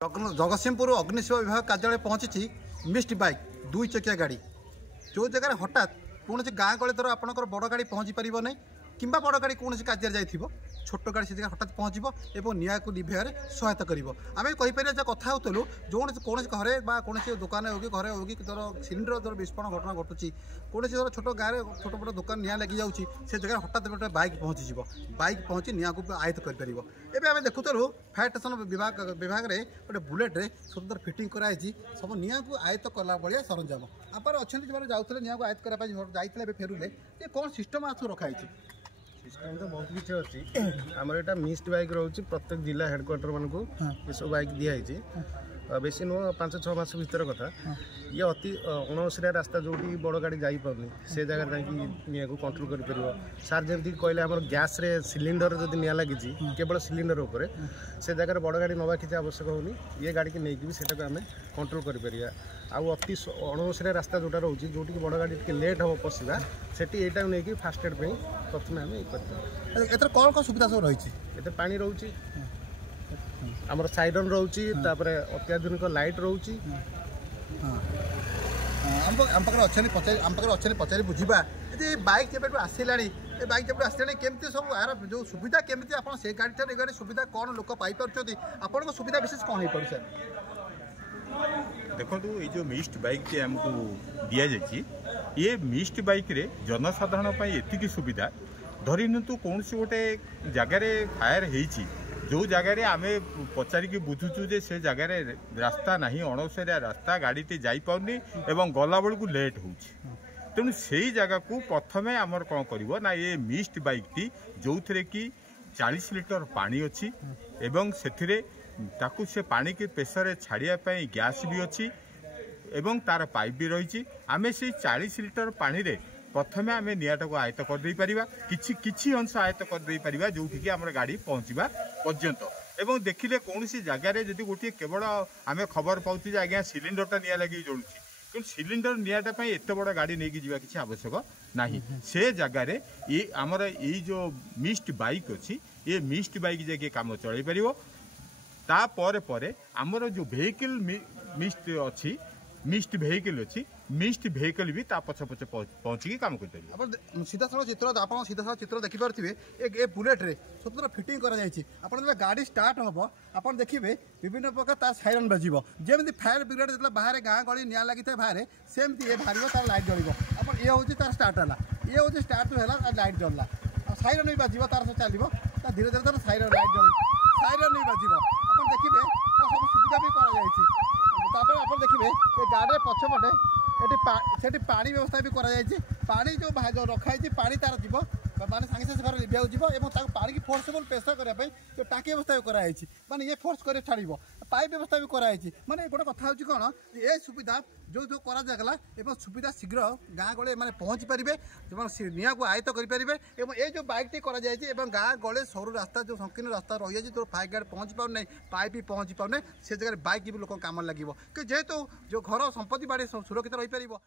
जगतसिंहपुर अग्निशम विभाग कार्यालय पहुंची मिस्ट बाइक दुई चकिया गाड़ी जो जगह हठात कौन गाँ गले धर आपंकर बड़ गाड़ी पहुँची पार ना कि बड़ गाड़ी कौन कार्य जाइए छोट गाड़ी से जगह हठात पहुँच निआ को लिभेयर सहायता कर आम कहीपर कथा होलु जो कौन घरे कौन दुकान हो कि घरे हो कि धर सिलिंडर धर विस्फोरण घटना घटुची कौन धर छोट गाँव में छोट मोट दुकान निआ लगी जाऊँगी से जगह हठात गोटे बाइक पहुँची बाइक पहुँची निआ को आयत्त कर आम देखुलु फायर स्टेशन विभाग में गोटे बुलेट्रे स्वतंत्र फिटिंग कराई सब निआ को आयत्त कला भाया सरंजाम आप अच्छा जो जाते निआ को आयत्त करने जाते फेरुले कौन सिस्टम आज रखाई सिस्टम तो बहुत किसी अच्छी आमर यहाँ मिस्ट बाइक रोचे प्रत्येक जिला हेडक्वार्टर मान को ये सब बाइक दिखाई बेसी नुह 5-6 मास भर कथा ये अति अणवसरिया रास्ता जो बड़ गाड़ी जापारनी से जगह निआ को कंट्रोल कर सार जमी कहले आम गैस रे सिलिंडर जब निआ लगी केवल सिलिंडर उपर से जगह बड़ गाड़ी नवा किसी आवश्यक होनी ये गाड़ी की नहीं भी आम कंट्रोल कर अति अणवसरिया रास्ता जोटा रोचे जो बड़ गाड़ी टे लेट हम पशिया से नहीं फास्ट एड प्रथम आम ये कौन कौन सुविधा सब रही है पानी रोचे आमर साइरन रोचे अत्याधुनिक लाइट रोचे आम पाखे अच्छा पचारि बुझा बाइक जब आसला बाइक जब आसला केमती सब यार जो सुविधा केमती आप से गाड़ी गाड़ी सुविधा कौन लोक पाई आपन सुविधा विशेष कौन हो पार सर देखो ये जो मिस्ट बाइक आमको दि जाए ये मिस्ट बाइक रे जनसाधारण एति सुविधा धरी नितु कौन गोटे जगार फायर होती जो जगार आम पचारिकी बुझुचु जे से जगार रास्ता नहीं अणवसरिया रास्ता गाड़ीटे जापारनी एवं गला बेलू लेट हो तेणु से जगह को प्रथम आमर कौन कर ना ये मिस्ट बाइक टी जो थे कि 40 लिटर पानी अच्छी एवं से ताकू से पानी के प्रेसर छाड़ापी गैस भी अच्छी एवं तार पाइप भी रही आम से 40 लिटर पानी रे प्रथमे आम निआटा को आयत्त करदे पारिबा किछि अंश आयत्त करदे पारिबा जोठी आम गाड़ी पहुँचवा पर्यंत एवं देखिले कौन सी जगार जदि गोटे केवल आम खबर पाऊँ आज्ञा सिलिंडरटा निआ लगी जलुची कि सिलिंडर निआटा एत बड़ गाड़ी नहीं जावा किसी आवश्यक नहीं से जगार ये आमर ये जो मिस्ट बाइक अच्छी ये मिस्ट बाइक जाके काम चल पार तापर आमर जो वेहिकल मिस्ट अच्छी मिस्ट वेहिकल अच्छी मिस्ट वेहिकल भी पछ पछ पहुँची काम कर सीधा साल चित्र आप सीधा साल चित्र देखिपे ए बुलेट रे स्वतंत्र फिटिंग कर गाड़ी स्टार्ट हम आप देखिए विभिन्न प्रकार तार साइरन बाजिब जमी फायर ब्रिगेड जो बाहर गाँ गली निआ लगी था बाहर सेमती ये बाहर तार लाइट जल आप ये हूँ तार स्टार्ट है ये हूँ स्टार्ट जो है लाइट जल्ला साइरन भी बाजिब तार सब चलो धीरे धीरे तार साइरन लाइट जल साइरन भी बाजिब आप देखिए सब सुविधा भी कर देखिए गाड़ी पछपटे ये पानी व्यवस्था भी पानी जो रखाई पानी तार जीव माने सांगे सांगे घर लिभा जीव पानी की फोर्सेबल प्रेसर करने जो टाकी व्यवस्था भी कराई माने ये फोर्स कर छाड़ पाइप व्यवस्था भी कराई माने गोटे कथा हूँ कौन ये सुविधा जो जो करागला एवं सुविधा शीघ्र गाँ गले मैंने पहुँची पारे निआ को आयत्त करें ये जो बाइक टी कर गाँ गले सरू रास्ता जो संकीर्ण रास्ता रही है जो फायर गार्ड पहुँची पार पाइप भी पहुँची पार से जगह बाइक भी लोक काम लगे कि जेहेतु जो घर संपत्ति बाड़ी सुरक्षित रही पार।